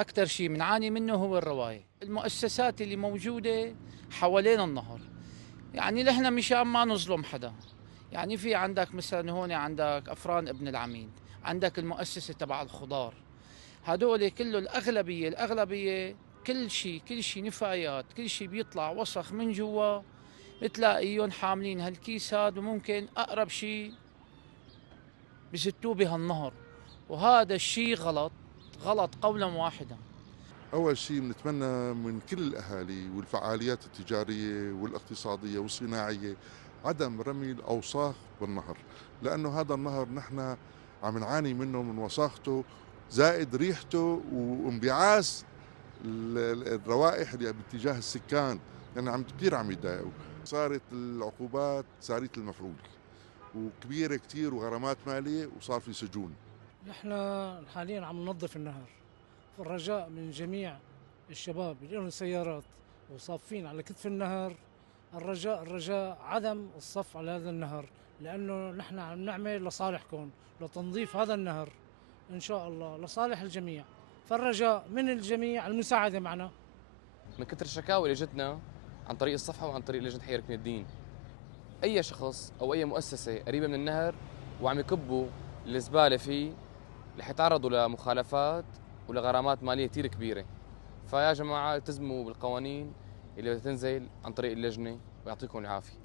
أكثر شيء بنعاني منه هو الرواية، المؤسسات اللي موجودة حوالين النهر. يعني نحن مشان ما نظلم حدا، يعني في عندك مثلا هون عندك أفران ابن العميد، عندك المؤسسة تبع الخضار، هدول كله الأغلبية كل شيء نفايات، كل شيء بيطلع وسخ من جوا، بتلاقيهم حاملين هالكيس هاد، وممكن أقرب شيء بستوه بهالنهر. وهذا الشيء غلط، غلط قولا واحدا. أول شيء بنتمنى من كل الأهالي والفعاليات التجارية والاقتصادية والصناعية عدم رمي الأوساخ بالنهر، لأنه هذا النهر نحن عم نعاني منه من وساخته، زائد ريحته وانبعاث الروائح اللي باتجاه السكان، يعني كثير عم يتضايقوا. صارت العقوبات سارية المفعول وكبيرة كثير وغرامات مالية وصار في سجون. نحن حاليا عم ننظف النهر، فالرجاء من جميع الشباب اللي لهم سيارات وصافين على كتف النهر، الرجاء عدم الصف على هذا النهر، لأنه نحن عم نعمل لصالحكم، لتنظيف هذا النهر إن شاء الله لصالح الجميع. فالرجاء من الجميع المساعدة معنا. من كثر الشكاوى اللي جتنا عن طريق الصفحة وعن طريق لجنة حي ركن الدين، أي شخص أو أي مؤسسة قريبة من النهر وعم يكبوا الزبالة فيه رح يتعرضوا لمخالفات ولغرامات مالية كثير كبيرة. فيا جماعة التزموا بالقوانين اللي بتنزل عن طريق اللجنة، ويعطيكم العافية.